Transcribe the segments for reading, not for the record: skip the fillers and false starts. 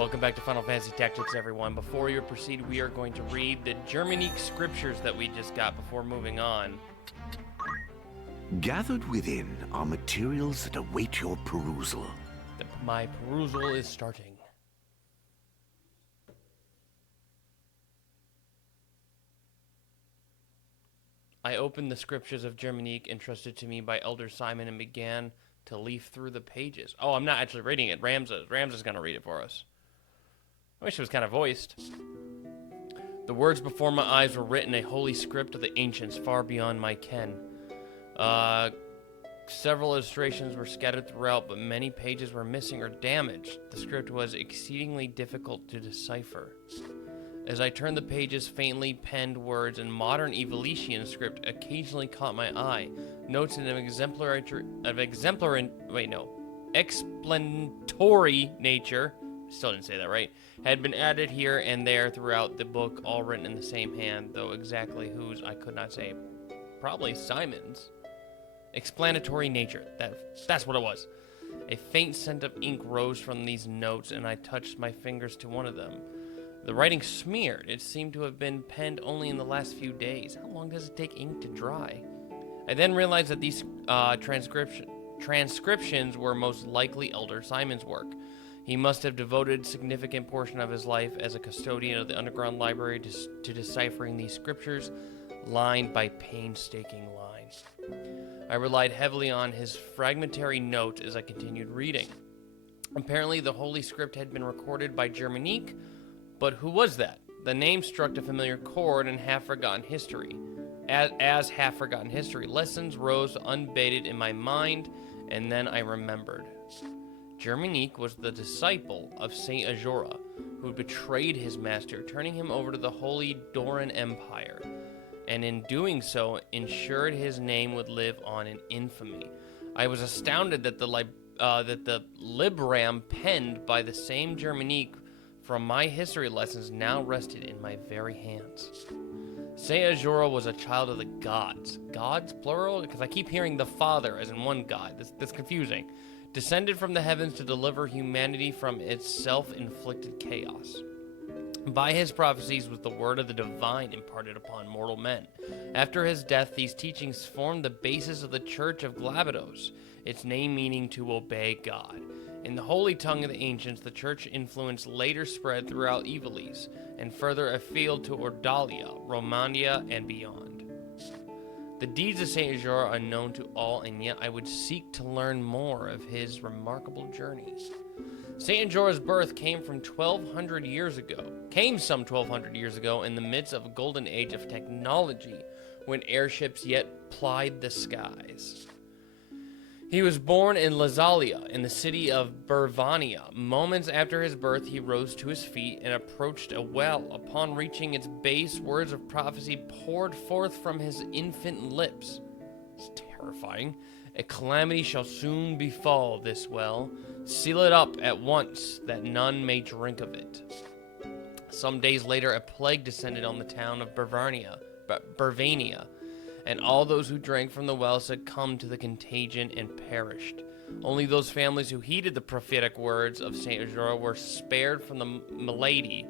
Welcome back to Final Fantasy Tactics, everyone. Before we proceed, we are going to read the Germanique scriptures that we just got before moving on. Gathered within are materials that await your perusal. My perusal is starting. I opened the scriptures of Germanique entrusted to me by Elder Simon and began to leaf through the pages. Oh, I'm not actually reading it. Ramza's going to read it for us. I wish it was kind of voiced. The words before my eyes were written, a holy script of the ancients far beyond my ken. Several illustrations were scattered throughout, but many pages were missing or damaged. The script was exceedingly difficult to decipher. As I turned the pages, faintly penned words in modern Ivalician script occasionally caught my eye. Notes in an explanatory nature, still didn't say that right, had been added here and there throughout the book, all written in the same hand, though exactly whose I could not say. Probably Simon's. Explanatory nature. That's what it was. A faint scent of ink rose from these notes, and I touched my fingers to one of them. The writing smeared. It seemed to have been penned only in the last few days. How long does it take ink to dry? I then realized that these transcriptions were most likely Elder Simon's work. He must have devoted a significant portion of his life as a custodian of the underground library to deciphering these scriptures, line by painstaking lines. I relied heavily on his fragmentary notes as I continued reading. Apparently, the Holy Script had been recorded by Germanique, but who was that? The name struck a familiar chord in half-forgotten history. As half-forgotten history, lessons rose unabated in my mind, and then I remembered. Germanique was the disciple of Saint Ajora, who betrayed his master, turning him over to the Holy Doran Empire, and in doing so, ensured his name would live on in infamy. I was astounded that the libram penned by the same Germanique from my history lessons now rested in my very hands. Saint Ajora was a child of the gods. Gods, plural? Because I keep hearing the Father as in one God. That's confusing. Descended from the heavens to deliver humanity from its self-inflicted chaos. By his prophecies was the word of the divine imparted upon mortal men. After his death, these teachings formed the basis of the Church of Glabados, its name meaning to obey God. In the holy tongue of the ancients, the church influence later spread throughout Ivalice, and further afield to Ordalia, Romania, and beyond. The deeds of Saint Ajora are known to all, and yet I would seek to learn more of his remarkable journeys. Saint Ajora's birth came some 1,200 years ago in the midst of a golden age of technology, when airships yet plied the skies. He was born in Lazalia, in the city of Burvania. Moments after his birth, he rose to his feet and approached a well. Upon reaching its base, words of prophecy poured forth from his infant lips. It's terrifying. A calamity shall soon befall this well. Seal it up at once, that none may drink of it. Some days later, a plague descended on the town of Burvania, and all those who drank from the well succumbed to the contagion and perished. Only those families who heeded the prophetic words of Saint Ajora were spared from the malady,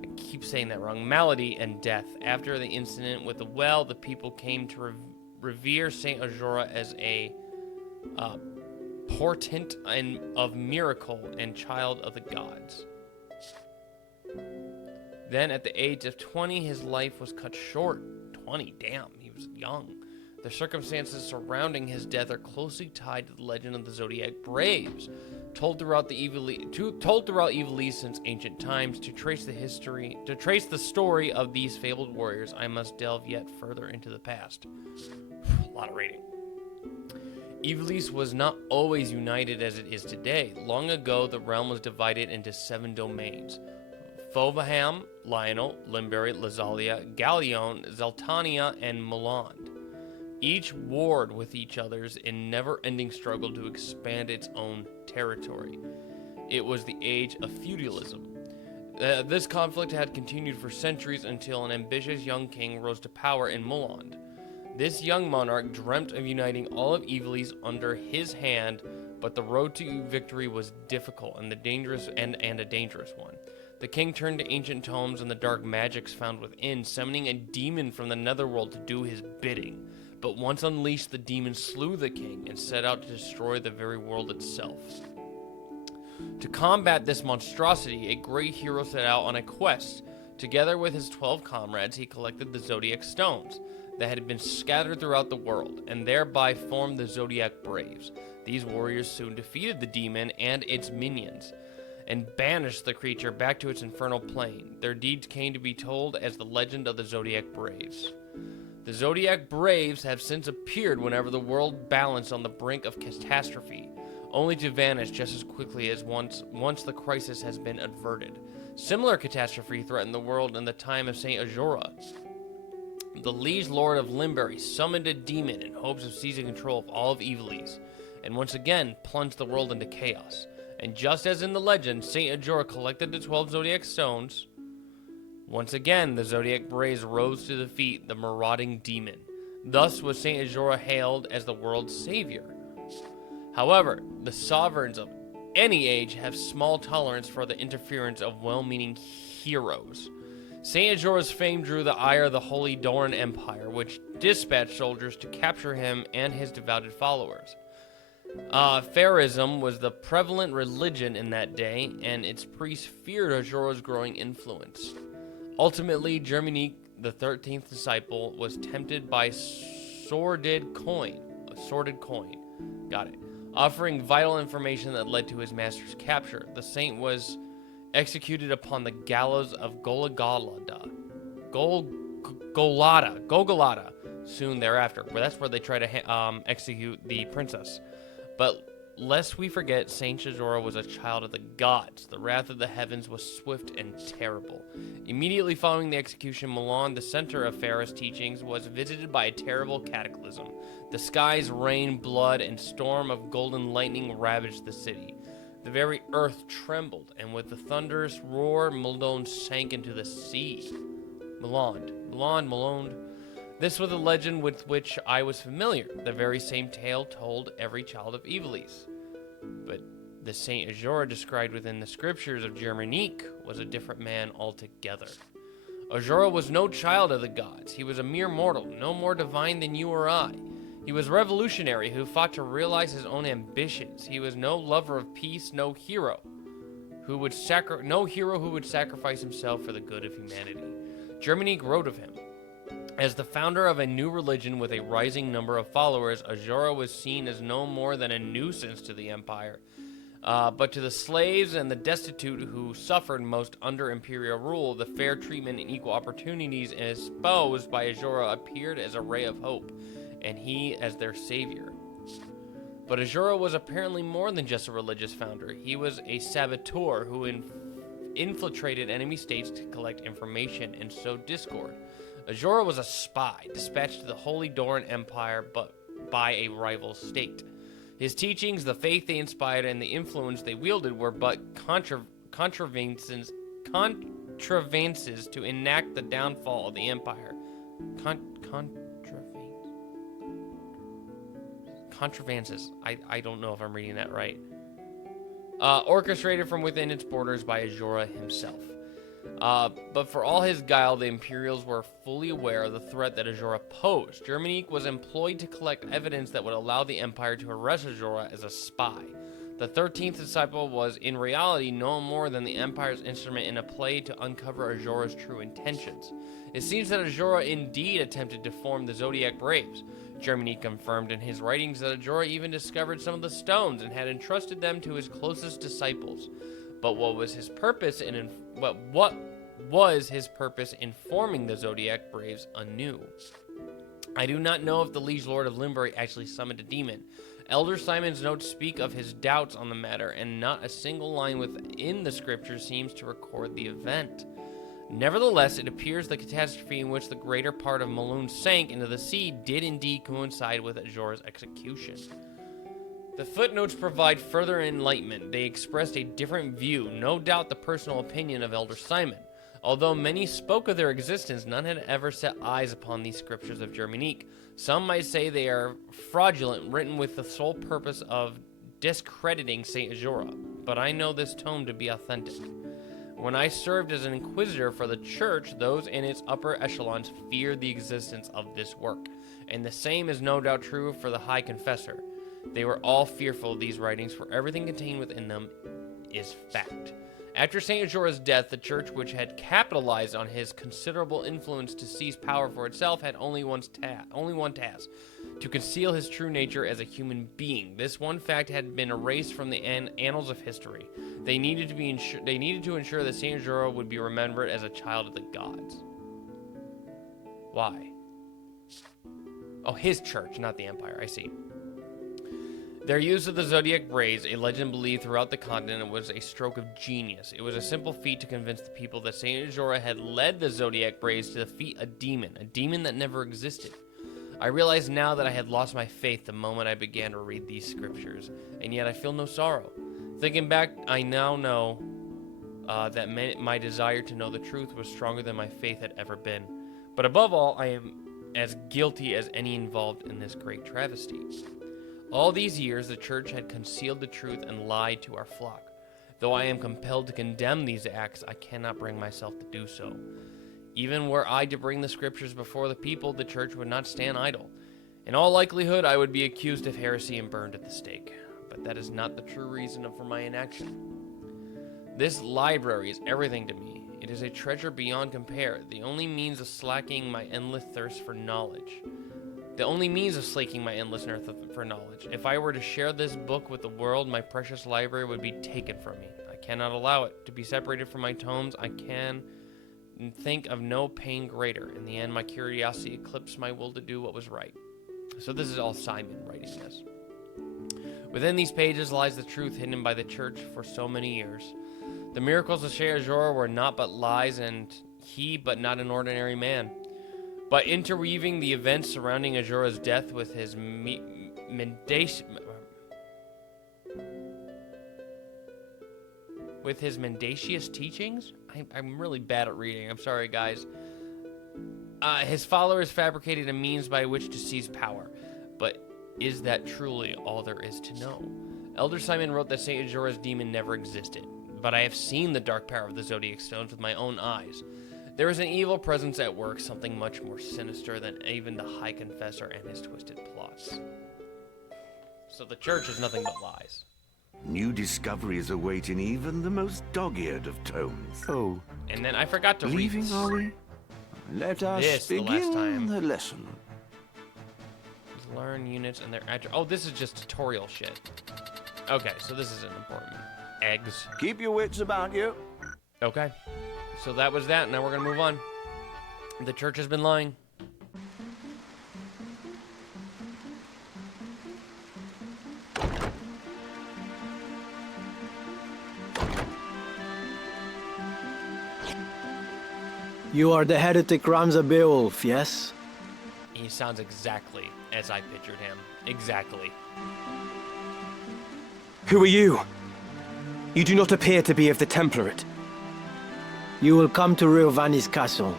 I keep saying that wrong, malady and death. After the incident with the well, the people came to revere Saint Ajora as a portent of miracle and child of the gods. Then at the age of 20, his life was cut short. 20, damn, he was young. The circumstances surrounding his death are closely tied to the legend of the Zodiac Braves, told throughout Ivalice since ancient times. To trace the story of these fabled warriors, I must delve yet further into the past. A lot of reading. Ivalice was not always united as it is today. Long ago, the realm was divided into 7 domains: Fovaham, Lionel, Limbury, Lazalia, Gallion, Zeltania, and Milan. Each warred with each other's in never-ending struggle to expand its own territory. It was the age of feudalism. This conflict had continued for centuries until an ambitious young king rose to power in Milan. This young monarch dreamt of uniting all of Ivalice under his hand, but the road to victory was difficult and a dangerous one. The king turned to ancient tomes and the dark magics found within, summoning a demon from the netherworld to do his bidding. But once unleashed, the demon slew the king and set out to destroy the very world itself. To combat this monstrosity, a great hero set out on a quest. Together with his 12 comrades, he collected the Zodiac Stones that had been scattered throughout the world, and thereby formed the Zodiac Braves. These warriors soon defeated the demon and its minions, and banished the creature back to its infernal plane. Their deeds came to be told as the legend of the Zodiac Braves. The Zodiac Braves have since appeared whenever the world balanced on the brink of catastrophe, only to vanish just as quickly as once the crisis has been averted. Similar catastrophe threatened the world in the time of Saint Ajora. The liege lord of Limbury summoned a demon in hopes of seizing control of all of Ivalice, and once again plunged the world into chaos. And just as in the legend, Saint Ajora collected the 12 Zodiac Stones, once again the Zodiac Braves rose to defeat the marauding demon. Thus was Saint Ajora hailed as the world's savior. However, the sovereigns of any age have small tolerance for the interference of well-meaning heroes. Saint Ajora's fame drew the ire of the Holy Doran Empire, which dispatched soldiers to capture him and his devoted followers. Pharaohism was the prevalent religion in that day, and its priests feared Ajora's growing influence. Ultimately, Germanique, the 13th disciple, was tempted by sordid coin, offering vital information that led to his master's capture. The saint was executed upon the gallows of Golgotha soon thereafter. Well, that's where they try to execute the princess. But lest we forget, Saint Ajora was a child of the gods. The wrath of the heavens was swift and terrible. Immediately following the execution, Milan, the center of Pharaoh's teachings, was visited by a terrible cataclysm. The skies rained blood, and storm of golden lightning ravaged the city. The very earth trembled, and with the thunderous roar, Milan sank into the sea. Milan. This was a legend with which I was familiar, the very same tale told every child of Ivalice. But the Saint Ajora described within the scriptures of Germanique was a different man altogether. Ajora was no child of the gods. He was a mere mortal, no more divine than you or I. He was revolutionary who fought to realize his own ambitions. He was no lover of peace, no hero who would sacrifice himself for the good of humanity. Germanique wrote of him. As the founder of a new religion with a rising number of followers, Ajora was seen as no more than a nuisance to the empire. But to the slaves and the destitute who suffered most under imperial rule, the fair treatment and equal opportunities espoused by Ajora appeared as a ray of hope, and he as their savior. But Ajora was apparently more than just a religious founder. He was a saboteur who infiltrated enemy states to collect information and sow discord. Ajora was a spy dispatched to the Holy Doran Empire but by a rival state. His teachings, the faith they inspired, and the influence they wielded were but contrivances to enact the downfall of the empire. Contrivances. I don't know if I'm reading that right. Orchestrated from within its borders by Ajora himself. But for all his guile, the Imperials were fully aware of the threat that Ajora posed. Germanique was employed to collect evidence that would allow the Empire to arrest Ajora as a spy. The 13th disciple was in reality no more than the Empire's instrument in a play to uncover Ajora's true intentions. It seems that Ajora indeed attempted to form the Zodiac Braves. Germanique confirmed in his writings that Ajora even discovered some of the stones and had entrusted them to his closest disciples. But what was his purpose in forming the Zodiac Braves anew? I do not know if the liege lord of Limbury actually summoned a demon. Elder Simon's notes speak of his doubts on the matter, and not a single line within the scripture seems to record the event. Nevertheless, it appears the catastrophe in which the greater part of Milan sank into the sea did indeed coincide with Ajora's execution. The footnotes provide further enlightenment. They expressed a different view, no doubt the personal opinion of Elder Simon. Although many spoke of their existence, none had ever set eyes upon these scriptures of Germanique. Some might say they are fraudulent, written with the sole purpose of discrediting Saint Azura, but I know this tome to be authentic. When I served as an inquisitor for the church, those in its upper echelons feared the existence of this work, and the same is no doubt true for the High Confessor. They were all fearful of these writings, for everything contained within them is fact. After Saint Azura's death, the church, which had capitalized on his considerable influence to seize power for itself, had only one task: to conceal his true nature as a human being. This one fact had been erased from the annals of history. They needed to ensure that Saint Azura would be remembered as a child of the gods. Why? Oh, his church, not the Empire. I see. Their use of the zodiac rays, a legend believed throughout the continent, was a stroke of genius. It was a simple feat to convince the people that Saint Azura had led the zodiac rays to defeat a demon that never existed. I realize now that I had lost my faith the moment I began to read these scriptures, and yet I feel no sorrow. Thinking back, I now know that my desire to know the truth was stronger than my faith had ever been. But above all, I am as guilty as any involved in this great travesty. All these years, the church had concealed the truth and lied to our flock. Though I am compelled to condemn these acts, I cannot bring myself to do so. Even were I to bring the scriptures before the people, the church would not stand idle. In all likelihood, I would be accused of heresy and burned at the stake. But that is not the true reason for my inaction. This library is everything to me. It is a treasure beyond compare, the only means of slaking my endless thirst for knowledge. If I were to share this book with the world, my precious library would be taken from me. I cannot allow it to be separated from my tomes. I can think of no pain greater. In the end, my curiosity eclipsed my will to do what was right. So this is all Simon writing this. Within these pages lies the truth hidden by the church for so many years. The miracles of Saint Azura were not but lies, and he but not an ordinary man. By interweaving the events surrounding Azura's death with his mendacious teachings, I'm really bad at reading. I'm sorry, guys. His followers fabricated a means by which to seize power. But is that truly all there is to know? Elder Simon wrote that Saint Azura's demon never existed, but I have seen the dark power of the Zodiac Stones with my own eyes. There is an evil presence at work, something much more sinister than even the High Confessor and his twisted plots. So the church is nothing but lies. New discoveries await in even the most dog-eared of tomes. Oh. And then I forgot to Leaving, read are we? Let us this the last begin time. the lesson. Learn units and their address. Oh, this is just tutorial shit. Okay, so this isn't important. Eggs. Keep your wits about you. Okay. So that was that. Now we're going to move on. The church has been lying. You are the heretic Ramza Beowulf, yes? He sounds exactly as I pictured him. Exactly. Who are you? You do not appear to be of the Template. You will come to Riovani's castle.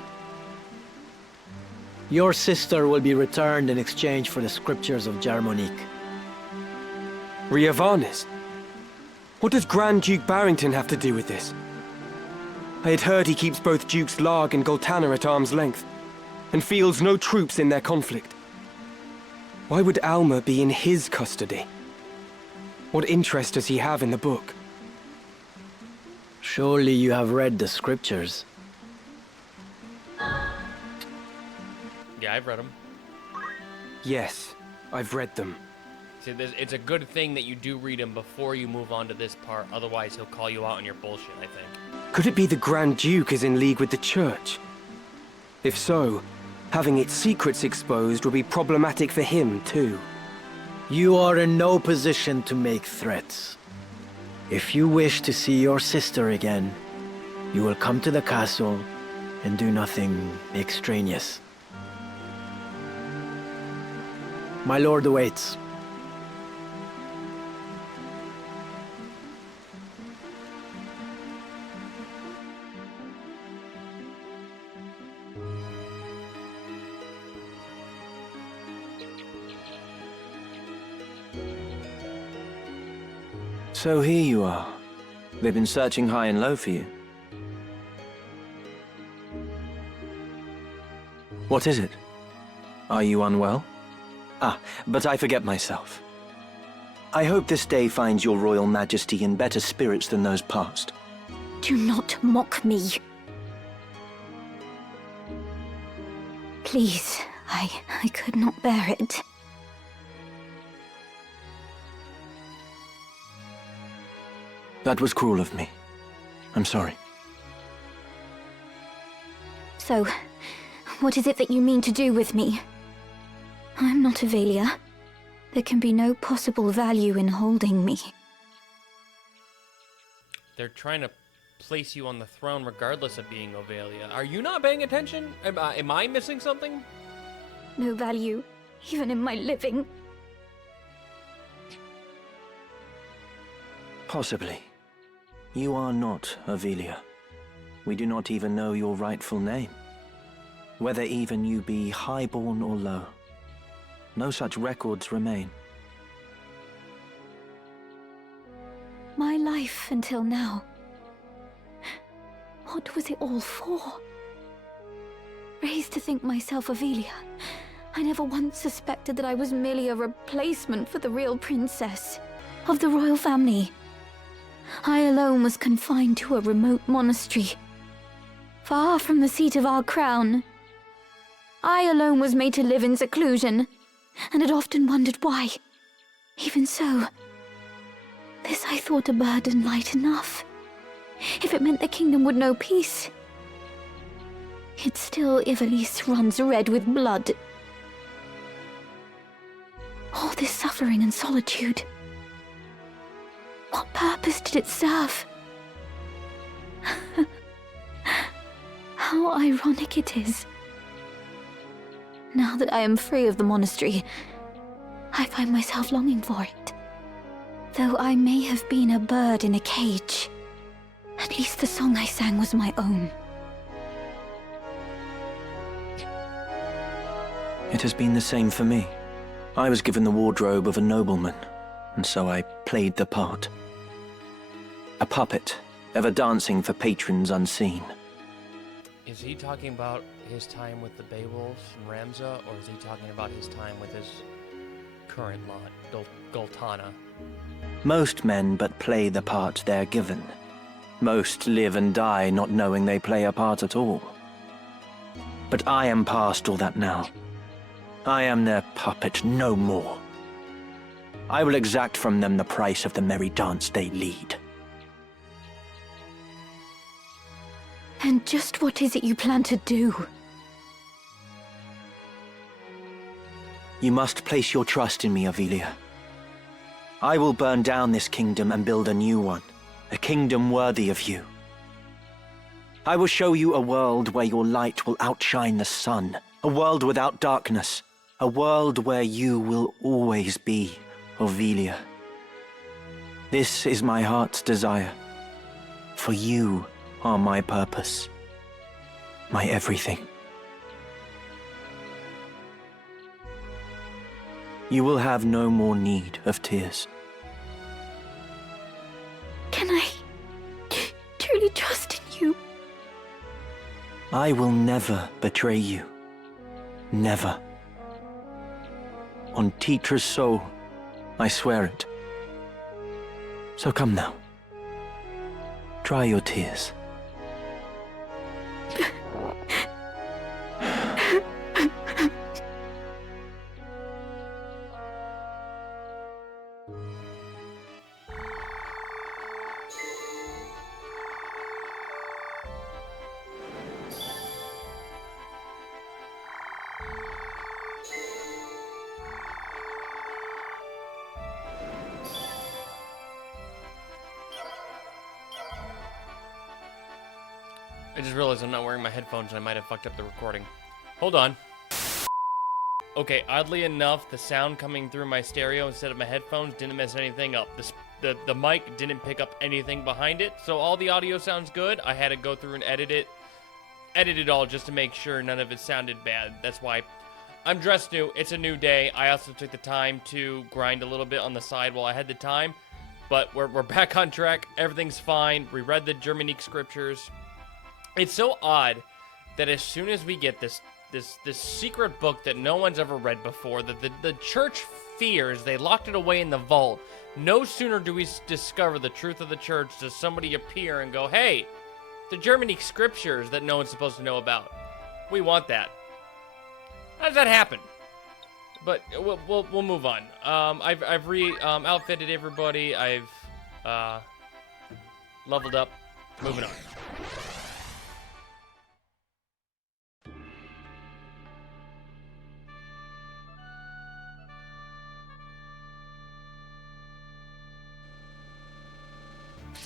Your sister will be returned in exchange for the scriptures of Germonique. Riovanis? What does Grand Duke Barrington have to do with this? I had heard he keeps both Dukes Larg and Goltana at arm's length, and fields no troops in their conflict. Why would Alma be in his custody? What interest does he have in the book? Surely you have read the scriptures. Yeah, I've read them. Yes, I've read them. See, it's a good thing that you do read them before you move on to this part. Otherwise, he'll call you out on your bullshit, I think. Could it be the Grand Duke is in league with the Church? If so, having its secrets exposed would be problematic for him, too. You are in no position to make threats. If you wish to see your sister again, you will come to the castle and do nothing extraneous. My lord awaits. So here you are. They've been searching high and low for you. What is it? Are you unwell? Ah, but I forget myself. I hope this day finds your royal majesty in better spirits than those past. Do not mock me. Please, I could not bear it. That was cruel of me. I'm sorry. So, what is it that you mean to do with me? I'm not Avalia. There can be no possible value in holding me. They're trying to place you on the throne regardless of being Ovalia. Are you not paying attention? Am I missing something? No value, even in my living. Possibly. You are not Avelia. We do not even know your rightful name. Whether even you be highborn or low. No such records remain. My life until now. What was it all for? Raised to think myself Avelia, I never once suspected that I was merely a replacement for the real princess of the royal family. I alone was confined to a remote monastery, far from the seat of our crown. I alone was made to live in seclusion, and had often wondered why. Even so, this I thought a burden light enough. If it meant the kingdom would know peace. Yet still Ivalice runs red with blood. All this suffering and solitude. What purpose did it serve? How ironic it is. Now that I am free of the monastery, I find myself longing for it. Though I may have been a bird in a cage, at least the song I sang was my own. It has been the same for me. I was given the wardrobe of a nobleman, and so I played the part. A puppet, ever dancing for patrons unseen. Is he talking about his time with the Beowulfs and Ramza, or is he talking about his time with his current lot, Goltana? Most men but play the part they're given. Most live and die not knowing they play a part at all. But I am past all that now. I am their puppet no more. I will exact from them the price of the merry dance they lead. And just what is it you plan to do? You must place your trust in me, Avelia. I will burn down this kingdom and build a new one. A kingdom worthy of you. I will show you a world where your light will outshine the sun. A world without darkness. A world where you will always be Avelia. This is my heart's desire. For you are my purpose. My everything. You will have no more need of tears. Can I truly trust in you? I will never betray you. Never. On Titra's soul, I swear it. So come now. Dry your tears. I just realized I'm not wearing my headphones and I might have fucked up the recording. Hold on. Okay, oddly enough, the sound coming through my stereo instead of my headphones didn't mess anything up. The mic didn't pick up anything behind it, so all the audio sounds good. I had to go through and edit it all just to make sure none of it sounded bad. That's why I'm dressed new. It's a new day. I also took the time to grind a little bit on the side while I had the time. But we're back on track. Everything's fine. We read the Germanic scriptures. It's so odd that as soon as we get this secret book that no one's ever read before, that the church fears, they locked it away in the vault. No sooner do we discover the truth of the church does somebody appear and go, hey, the Germanic scriptures that no one's supposed to know about. We want that. How does that happen? But we'll move on. I've outfitted everybody. I've leveled up. Moving on.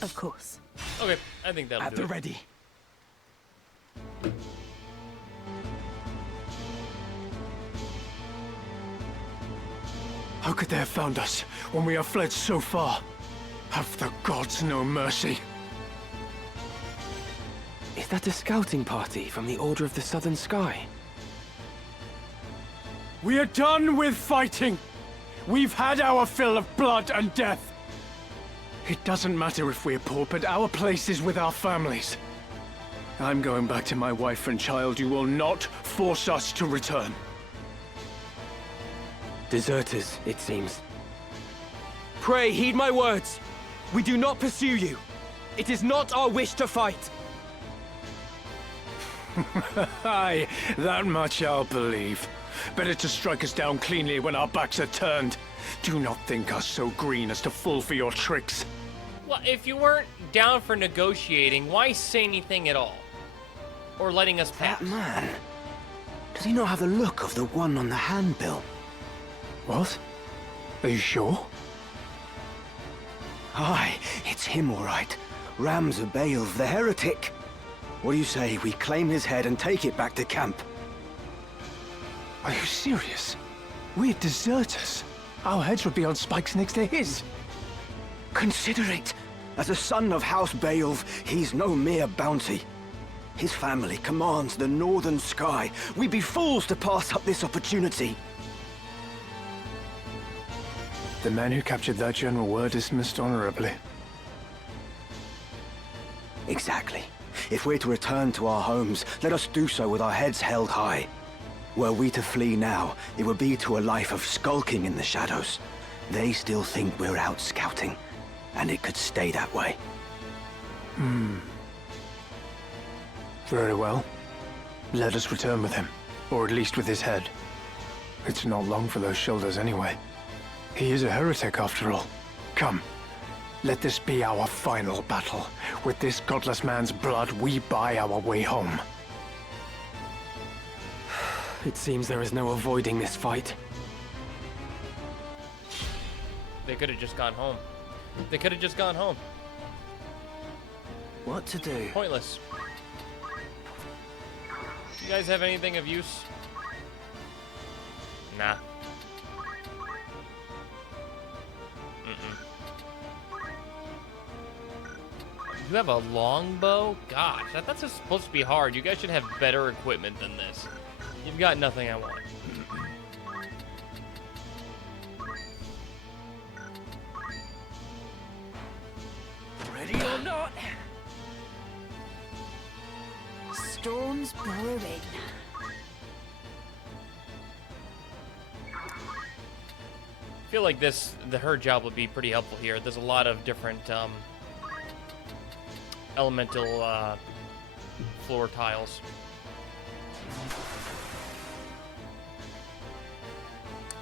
Of course. Okay, I think that'll At do the it. ready. How could they have found us when we have fled so far? Have the gods no mercy? Is that a scouting party from the Order of the Southern Sky? We are done with fighting. We've had our fill of blood and death. It doesn't matter if we're poor, but our place is with our families. I'm going back to my wife and child. You will not force us to return. Deserters, it seems. Pray, heed my words. We do not pursue you. It is not our wish to fight. Aye, that much I'll believe. Better to strike us down cleanly when our backs are turned. Do not think us so green as to fall for your tricks. Well, if you weren't down for negotiating, why say anything at all? Or letting us pass? That man. Does he not have the look of the one on the handbill? What? Are you sure? Aye, it's him all right. Ramza Baelv, the heretic. What do you say we claim his head and take it back to camp? Are you serious? We're deserters. Our heads would be on spikes next to his. Consider it. As a son of House Baelv, he's no mere bounty. His family commands the northern sky. We'd be fools to pass up this opportunity. The men who captured that general were dismissed honorably. Exactly. If we're to return to our homes, let us do so with our heads held high. Were we to flee now, it would be to a life of skulking in the shadows. They still think we're out scouting, and it could stay that way. Very well. Let us return with him, or at least with his head. It's not long for those shoulders anyway. He is a heretic after all. Come, let this be our final battle. With this godless man's blood, we buy our way home. It seems there is no avoiding this fight. They could have just gone home. They could have just gone home. What to do? Pointless. You guys have anything of use? Nah. You have a longbow? Gosh, that's just supposed to be hard. You guys should have better equipment than this. You've got nothing I want. Ready or not? Storm's brewing. I feel like her job would be pretty helpful here. There's a lot of different elemental floor tiles.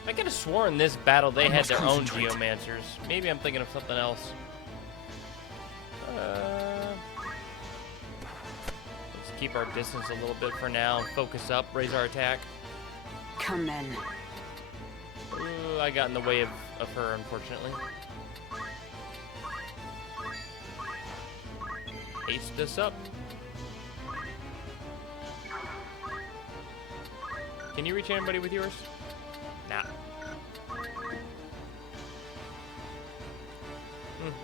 I could have sworn this battle they had their own geomancers. Maybe I'm thinking of something else. Let's keep our distance a little bit for now. Focus up, raise our attack. Come then. Ooh, I got in the way of her, unfortunately. Haste this up. Can you reach anybody with yours? Nah.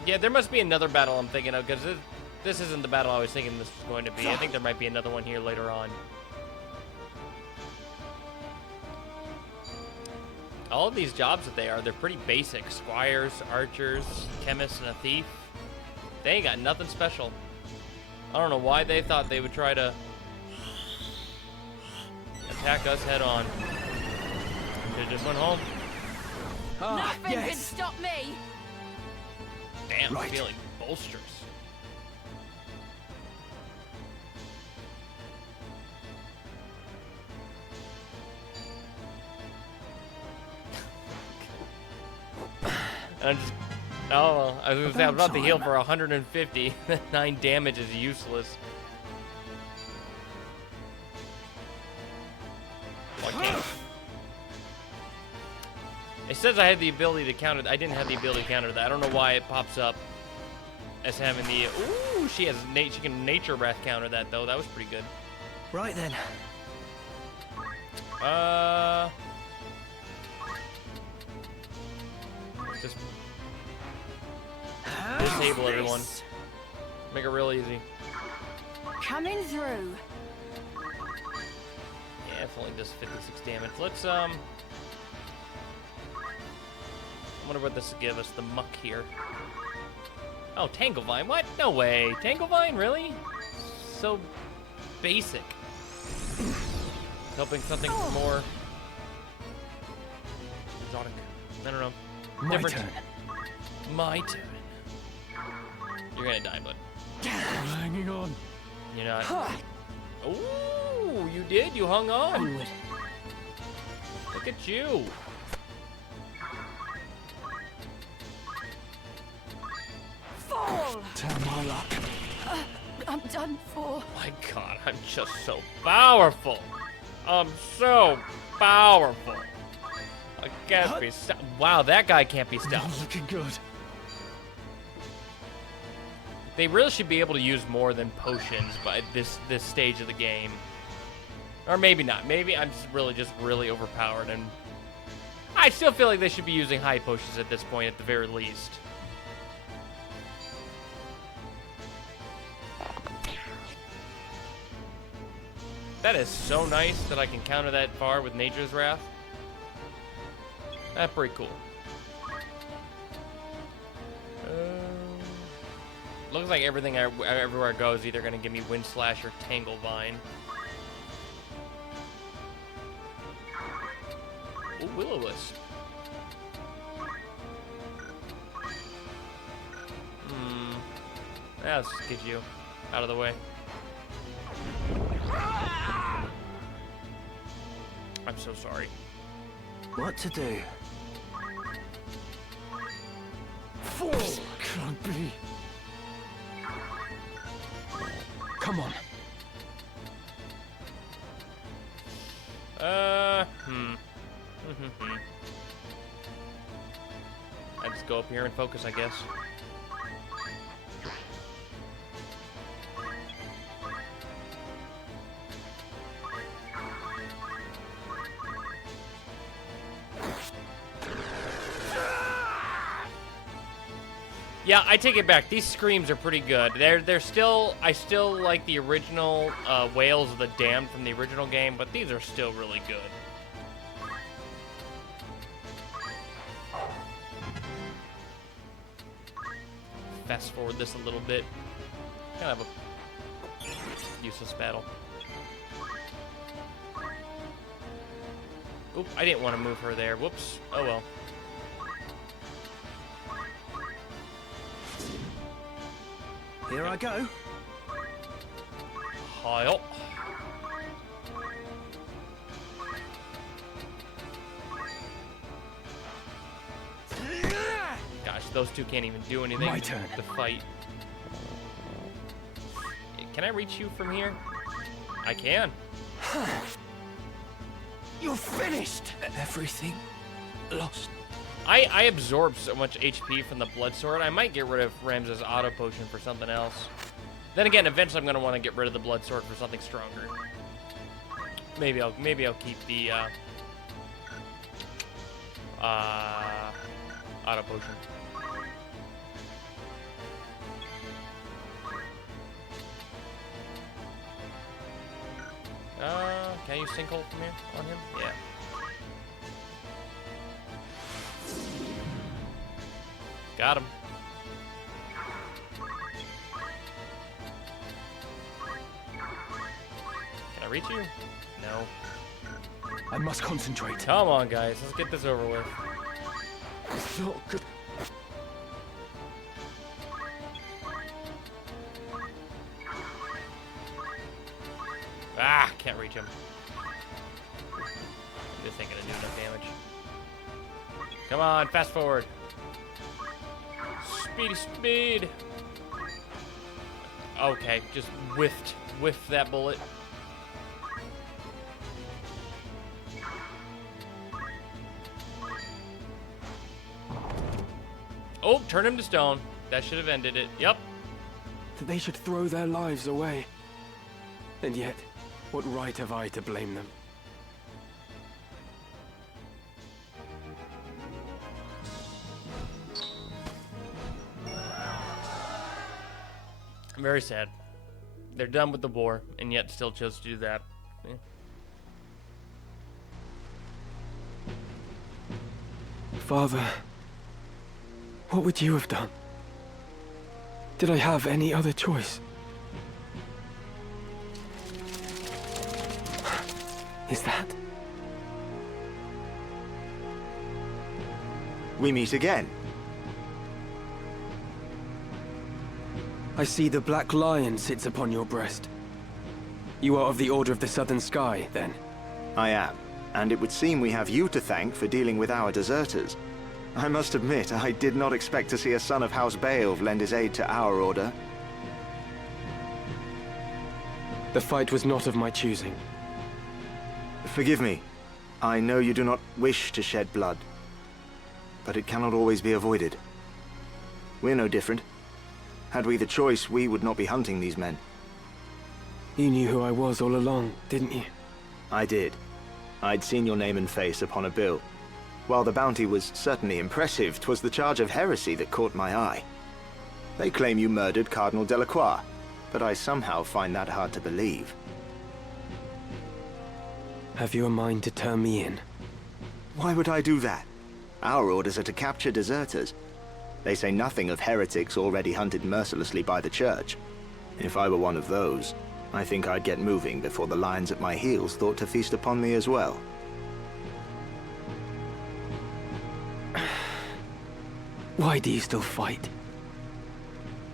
Yeah, there must be another battle I'm thinking of, because this isn't the battle I was thinking this was going to be. I think there might be another one here later on. all of these jobs that they're pretty basic. Squires, archers, chemists, and a thief. They ain't got nothing special. I don't know why they thought they would try to attack us head on. They just went home. Nothing can stop me. Damn, I'm feeling bolsters. I'm just, oh, well, I was gonna say I'm about to heal for 150. 9 damage is useless. Okay. It says I had the ability to counter. I didn't have the ability to counter that. I don't know why it pops up as having the. Ooh, she has. She can nature breath counter that though. That was pretty good. Right then. Just disable everyone. Make it real easy. Coming through. Yeah, it's only does 56 damage. Let's I wonder what this will give us. The muck here. Oh, Tanglevine. What? No way. Tanglevine, really? So basic. Hoping something more exotic. I don't know. My turn. My turn. You're gonna die, bud. Hanging on. You're not. Oh, you did? You hung on. Look at you. Fall. Turn my luck. I'm done for. My God, I'm just so powerful. I'm so powerful. I can't be stopped. Wow, that guy can't be stopped. Not looking good. They really should be able to use more than potions by this stage of the game. Or maybe not. Maybe I'm just really overpowered, and I still feel like they should be using high potions at this point at the very least. That is so nice that I can counter that far with Nature's Wrath. That's pretty cool. Looks like everything everywhere I go is either going to give me Wind Slash or Tanglevine. Ooh, Will-O-Wisp. Yeah, let's just get you out of the way. I'm so sorry. What to do? Fall. Can't be. Come on. I just go up here and focus, I guess. Yeah, I take it back. These screams are pretty good. They're still. I still like the original Wails of the Damned from the original game, but these are still really good. Fast forward this a little bit. Kind of a useless battle. Oop, I didn't want to move her there. Whoops. Oh well. Here I go. Hi up. Gosh, those two can't even do anything My turn. to fight. Can I reach you from here? I can. You're finished. Everything lost. I absorb so much HP from the blood sword. I might get rid of Ramza's auto potion for something else. Then again, eventually I'm gonna want to get rid of the blood sword for something stronger. Maybe I'll keep the auto potion. Can I use sinkhole from here on him? Yeah. Got him. Can I reach you? No. I must concentrate. Come on, guys. Let's get this over with. So good. Ah, can't reach him. This ain't gonna do enough damage. Come on, fast forward. Speedy speed. Okay, just whiffed that bullet. Oh, turn him to stone. That should have ended it. Yep. That they should throw their lives away. And yet, what right have I to blame them? I'm very sad. They're done with the war, and yet still chose to do that. Yeah. Father, what would you have done? Did I have any other choice? Is that? We meet again. I see the Black Lion sits upon your breast. You are of the Order of the Southern Sky, then? I am, and it would seem we have you to thank for dealing with our deserters. I must admit, I did not expect to see a son of House Beowulf lend his aid to our order. The fight was not of my choosing. Forgive me. I know you do not wish to shed blood, but it cannot always be avoided. We're no different. Had we the choice, we would not be hunting these men. You knew who I was all along, didn't you? I did. I'd seen your name and face upon a bill. While the bounty was certainly impressive, 'twas the charge of heresy that caught my eye. They claim you murdered Cardinal Delacroix, but I somehow find that hard to believe. Have you a mind to turn me in? Why would I do that? Our orders are to capture deserters. They say nothing of heretics already hunted mercilessly by the Church. If I were one of those, I think I'd get moving before the lions at my heels thought to feast upon me as well. Why do you still fight?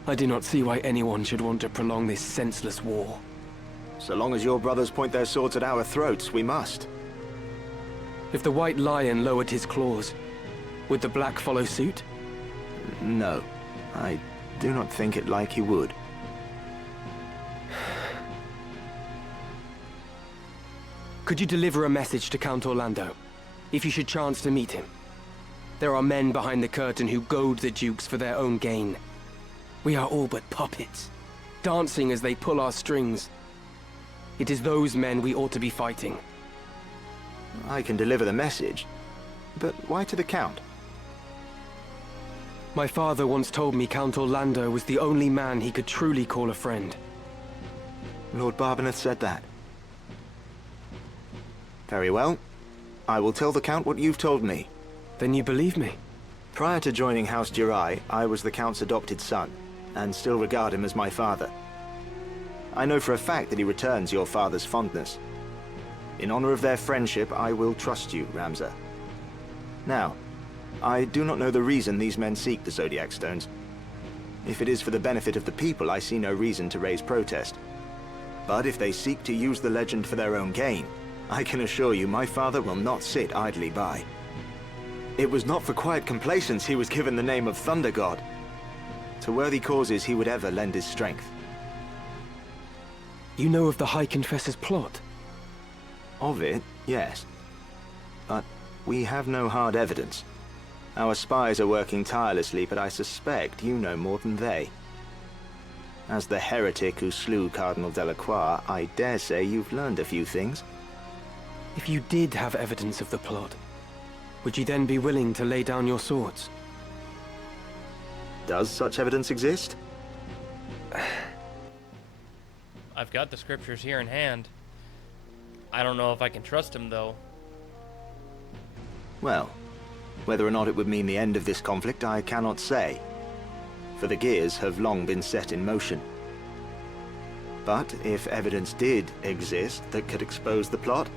I do not see why anyone should want to prolong this senseless war. So long as your brothers point their swords at our throats, we must. If the White Lion lowered his claws, would the Black follow suit? No, I do not think it like he would. Could you deliver a message to Count Orlando, if you should chance to meet him? There are men behind the curtain who goad the dukes for their own gain. We are all but puppets, dancing as they pull our strings. It is those men we ought to be fighting. I can deliver the message, but why to the Count? My father once told me Count Orlando was the only man he could truly call a friend. Lord Barbeneth said that. Very well. I will tell the Count what you've told me. Then you believe me? Prior to joining House Jirai, I was the Count's adopted son, and still regard him as my father. I know for a fact that he returns your father's fondness. In honor of their friendship, I will trust you, Ramza. Now, I do not know the reason these men seek the Zodiac Stones. If it is for the benefit of the people, I see no reason to raise protest. But if they seek to use the legend for their own gain, I can assure you my father will not sit idly by. It was not for quiet complacence he was given the name of Thunder God. To worthy causes he would ever lend his strength. You know of the High Confessor's plot? Of it, yes. But we have no hard evidence. Our spies are working tirelessly, but I suspect you know more than they. As the heretic who slew Cardinal Delacroix, I dare say you've learned a few things. If you did have evidence of the plot, would you then be willing to lay down your swords? Does such evidence exist? I've got the scriptures here in hand. I don't know if I can trust him, though. Well, Whether or not it would mean the end of this conflict, I cannot say, for the gears have long been set in motion. But if evidence did exist that could expose the plot,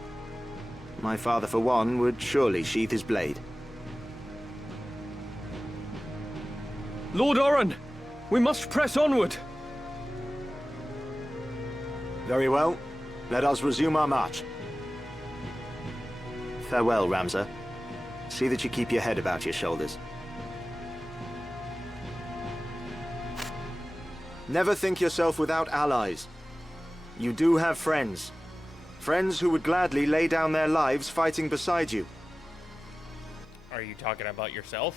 my father, for one, would surely sheath his blade. Lord Oren, we must press onward. Very well. Let us resume our march. Farewell, Ramza. See that you keep your head about your shoulders. Never think yourself without allies. You do have friends. Friends who would gladly lay down their lives fighting beside you. Are you talking about yourself?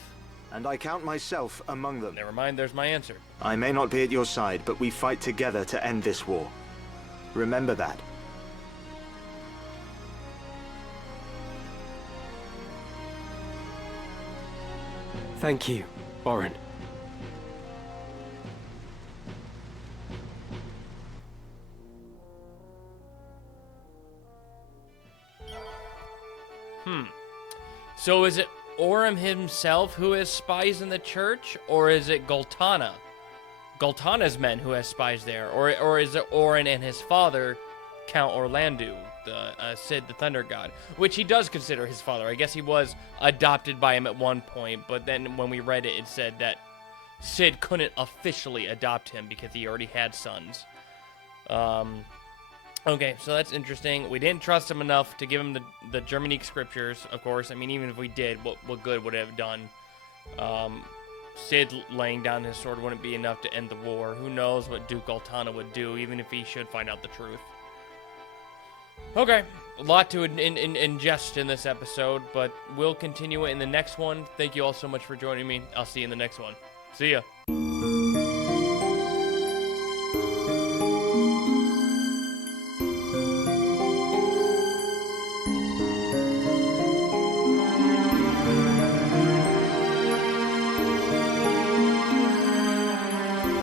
And I count myself among them. Never mind, there's my answer. I may not be at your side, but we fight together to end this war. Remember that. Thank you, Oren. So is it Orym himself who has spies in the church, or is it Goltana? Goltana's men who has spies there, or is it Oren and his father, Count Orlandu, the Cid, the Thunder God, which he does consider his father. I guess he was adopted by him at one point, but then when we read it, it said that Cid couldn't officially adopt him because he already had sons. Okay, so that's interesting. We didn't trust him enough to give him the Germanic scriptures, of course. I mean, even if we did, what good would it have done? Cid laying down his sword wouldn't be enough to end the war. Who knows what Duke Goltana would do, even if he should find out the truth. Okay, a lot to ingest in this episode, but we'll continue it in the next one. Thank you all so much for joining me. I'll see you in the next one. See ya.